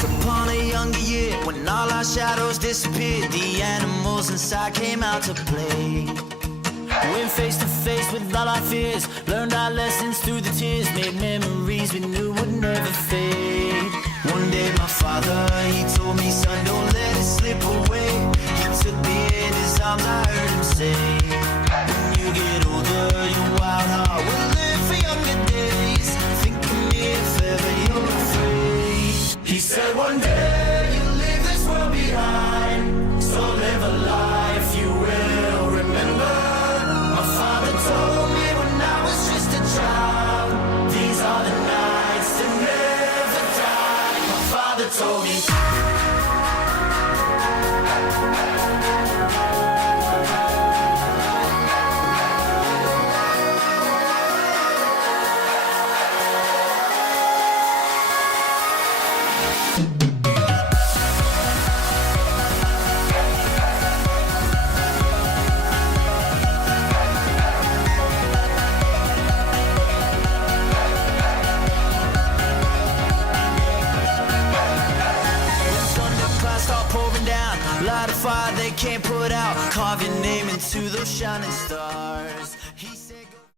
Once upon a younger year, when all our shadows disappeared, the animals inside came out to play. Went face to face with all our fears, learned our lessons through the tears, made memories we knew would never fade. One day my father, he told me, son, don't let it slip away. He took me in his arms, I heard him say, when you get older, your wild heart will live for younger days. Think of me if ever you're afraid. He said one day you'll leave this world behind, so live a life you will remember. My father told me when I was just a child, these are the nights that never die. My father told me. Light a fire they can't put out, carve your name into those shining stars.